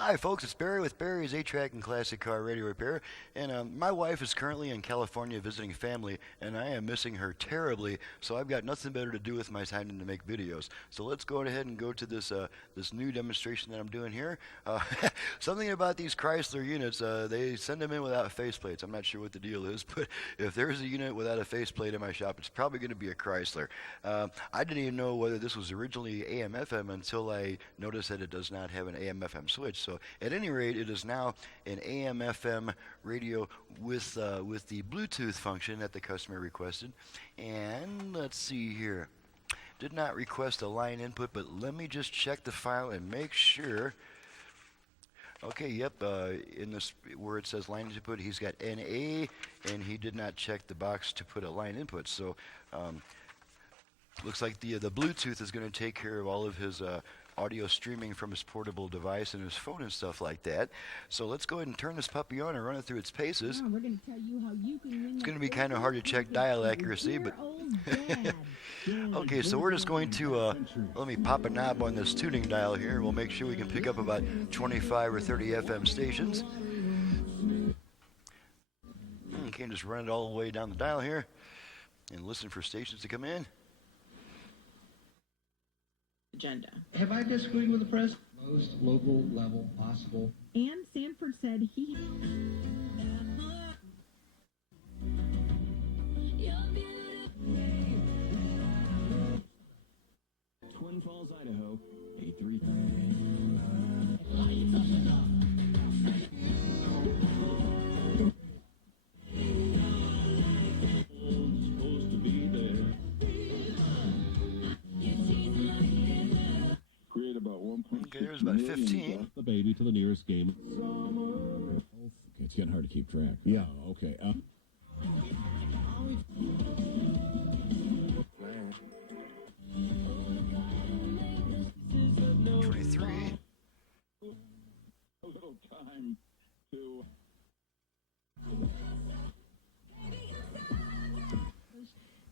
Hi, folks. It's Barry with Barry's 8-Track and Classic Car Radio Repair. And my wife is currently in California visiting family, and I am missing her terribly. So I've got nothing better to do with my time than to make videos. So let's go ahead and go to this this new demonstration that I'm doing here. Something about these Chrysler units, they send them in without faceplates. I'm not sure what the deal is, but if there's a unit without a faceplate in my shop, it's probably going to be a Chrysler. I didn't even know whether this was originally AM/FM until I noticed that it does not have an AM/FM switch. So at any rate, it is now an AM/FM radio with the Bluetooth function that the customer requested. And let's see here. Did not request a line input, but let me just check the file and make sure. Okay, yep, in this where it says line input, he's got NA, and he did not check the box to put a line input. So looks like the Bluetooth is going to take care of all of his audio streaming from his portable device and his phone and stuff like that. So let's go ahead and turn this puppy on and run it through its paces. We're going to tell you how you can win. It's going to be kind of hard to check dial accuracy, but okay, so we're just going to let me pop a knob on this tuning dial here. We'll make sure we can pick up about 25 or 30 FM stations. Okay, just run it all the way down the dial here and listen for stations to come in. Agenda. Have I disagreed with the press? Most local level possible. And Sanford said he... Twin Falls, Idaho, 83. Okay, there's about 15. The baby to the nearest game. Okay, it's getting hard to keep track. Yeah, okay. 23. A little time to...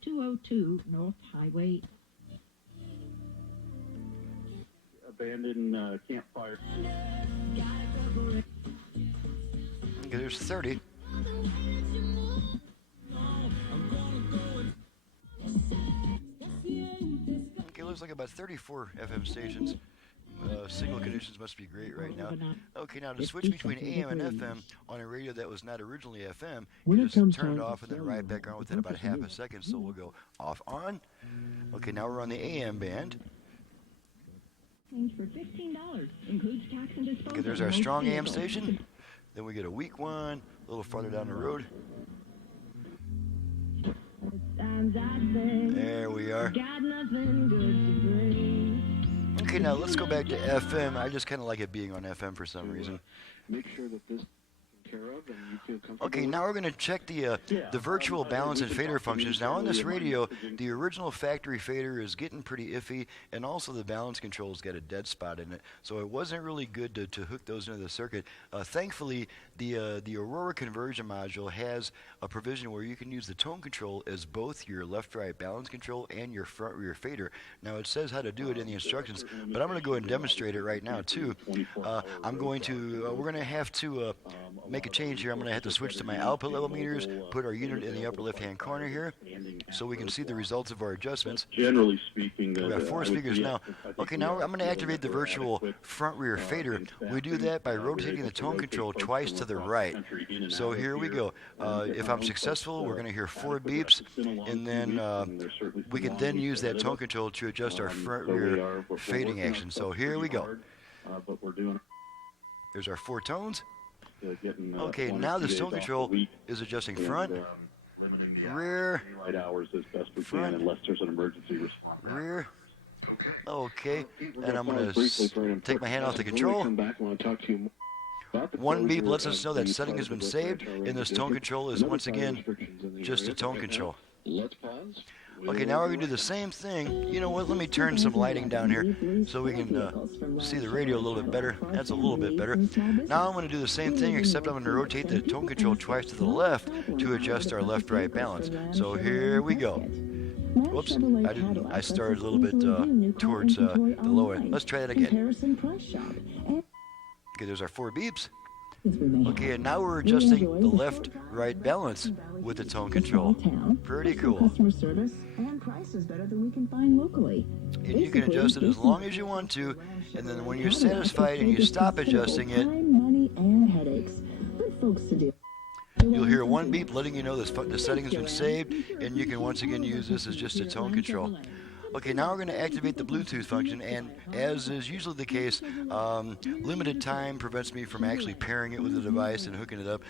202 North Highway. Abandoned campfire. Okay, there's 30. Okay, looks like about 34 FM stations. Signal conditions must be great right now. Okay, now to switch between AM and FM on a radio that was not originally FM, you just turn it off and then right back on within about half a second. So we'll go off, on. Okay, now we're on the AM band. For $15, includes tax and disposal. Okay, there's our strong AM station. Then we get a weak one, a little farther down the road. There we are. Okay, now let's go back to FM. I just kind of like it being on FM for some reason. Make sure that this is taken care of and you feel comfortable. Okay, now we're going to check the virtual balance and fader functions. Now on this radio, the original factory fader is getting pretty iffy, and also the balance control's got a dead spot in it, so it wasn't really good to hook those into the circuit. Thankfully, the Aurora conversion module has a provision where you can use the tone control as both your left-right balance control and your front-rear fader. Now it says how to do it in the instructions, but I'm going to go ahead and demonstrate it right now too. We're going to have to make a change here. I'm going to have to switch to my output level meters, put our unit in the upper left-hand corner here, so we can see the results of our adjustments. Generally speaking, We've got 4 speakers now. Okay, now I'm going to activate the virtual front-rear fader. We do that by rotating the tone control twice to the right. So here we go. If I'm successful, we're going to hear 4 beeps, and then we can then use that tone control to adjust our front-rear fading action. So here we go. There's our 4 tones. Okay, now this tone control is adjusting front, rear, front, unless there's an emergency response. rear. Okay, and I'm going to take my hand off the control. One beep lets us know that setting has been saved, and this tone control is once again just a tone control. Let's pause. Okay, now we're going to do the same thing. You know what, let me turn some lighting down here so we can see the radio a little bit better. That's a little bit better. Now I'm going to do the same thing, except I'm going to rotate the tone control twice to the left to adjust our left-right balance. So here we go. Whoops, I started a little bit towards the lower end. Let's try that again. Okay, there's our 4 beeps. Okay, and now we're adjusting the left-right balance with the tone control. Pretty cool. Customer service and price is better than we can find locally. And you can adjust it as long as you want to, and then when you're satisfied and you stop adjusting it, Time, money, and headaches. Good folks to do. you'll hear 1 beep letting you know the setting's been saved, and you can once again use this as just a tone control. Okay, now we're going to activate the Bluetooth function, and as is usually the case, limited time prevents me from actually pairing it with the device and hooking it up.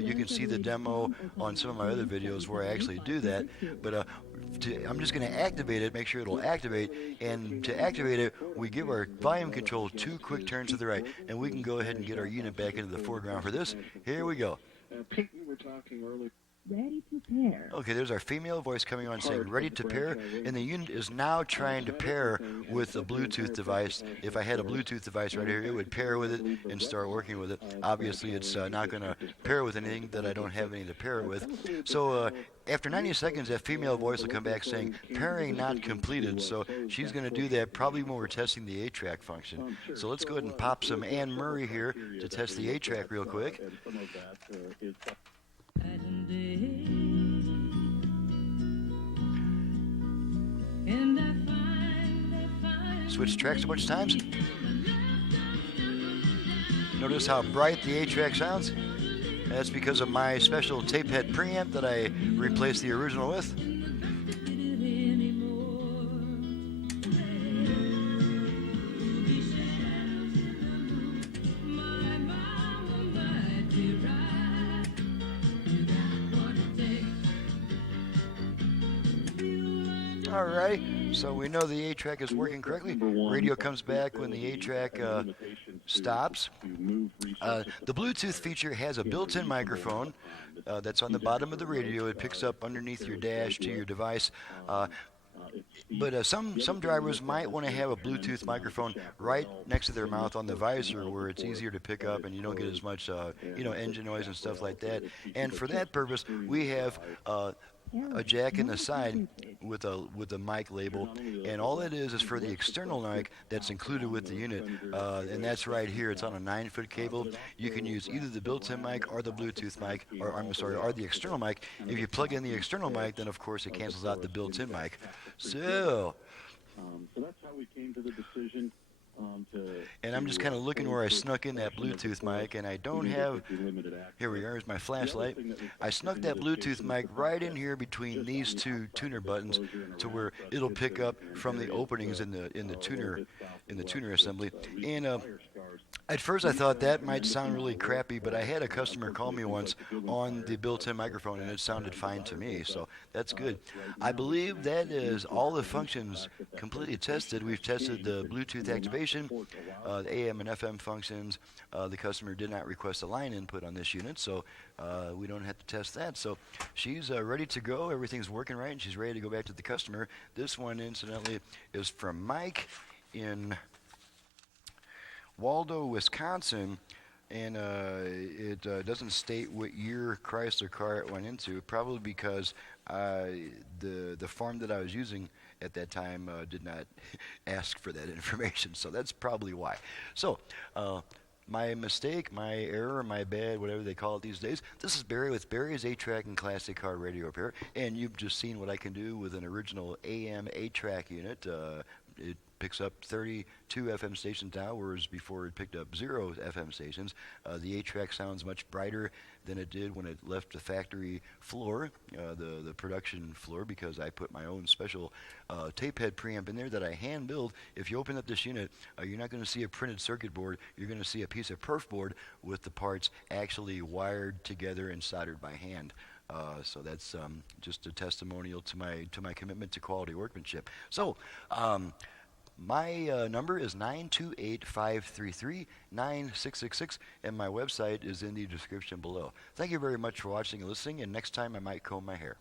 You can see the demo on some of my other videos where I actually do that, but I'm just going to activate it, make sure it'll activate, and to activate it, we give our volume control 2 quick turns to the right, and we can go ahead and get our unit back into the foreground for this. Here we go. Pete, we were talking earlier. Ready to pair. Okay, there's our female voice coming on saying ready to pair, and the unit is now trying to pair with a Bluetooth device. If I had a Bluetooth device right here, it would pair with it and start working with it. Obviously, it's not going to pair with anything that I don't have anything to pair it with. So after 90 seconds, that female voice will come back saying pairing not completed. So she's going to do that probably when we're testing the 8-track function. So let's go ahead and pop some Anne Murray here to test the 8-track real quick. Switch tracks a bunch of times. Notice how bright the 8-track sounds? That's because of my special tape head preamp that I replaced the original with. Alright, so we know the 8-track is working correctly. Radio comes back when the 8-track stops. The Bluetooth feature has a built-in microphone that's on the bottom of the radio. It picks up underneath your dash to your device. But some drivers might want to have a Bluetooth microphone right next to their mouth on the visor where it's easier to pick up and you don't get as much engine noise and stuff like that. And for that purpose, we have a jack in the side with a mic label, and all it is for the external mic that's included with the unit, and that's right here. It's on a 9-foot cable. You can use either the built-in mic or the Bluetooth mic, or the external mic. If you plug in the external mic, then of course it cancels out the built-in mic. So that's how we came to the decision. And I'm just kind of looking where I snuck in that Bluetooth mic, and I don't have, here we are, here's my flashlight. I snuck that Bluetooth mic right in here between these 2 tuner buttons to where it'll pick up from the openings in the tuner assembly. And at first I thought that might sound really crappy, but I had a customer call me once on the built-in microphone, and it sounded fine to me, so that's good. I believe that is all the functions completely tested. We've tested the Bluetooth activation, the AM and FM functions. The customer did not request a line input on this unit, so we don't have to test that. So she's ready to go. Everything's working right, and she's ready to go back to the customer. This one, incidentally, is from Mike in Waldo, Wisconsin, and it doesn't state what year Chrysler car it went into, probably because the form that I was using at that time did not ask for that information, so that's probably why. So my mistake, my error, my bad, whatever they call it these days. This is Barry with Barry's 8-track and classic car radio repair, and you've just seen what I can do with an original AM 8-track unit. It picks up 32 FM stations now, whereas before it picked up 0 FM stations. The 8-track sounds much brighter than it did when it left the factory floor, the production floor, because I put my own special tape head preamp in there that I hand build. If you open up this unit, you're not going to see a printed circuit board. You're going to see a piece of perf board with the parts actually wired together and soldered by hand. So that's just a testimonial to my commitment to quality workmanship. So my number is 928-533-9666, and my website is in the description below. Thank you very much for watching and listening, and next time I might comb my hair.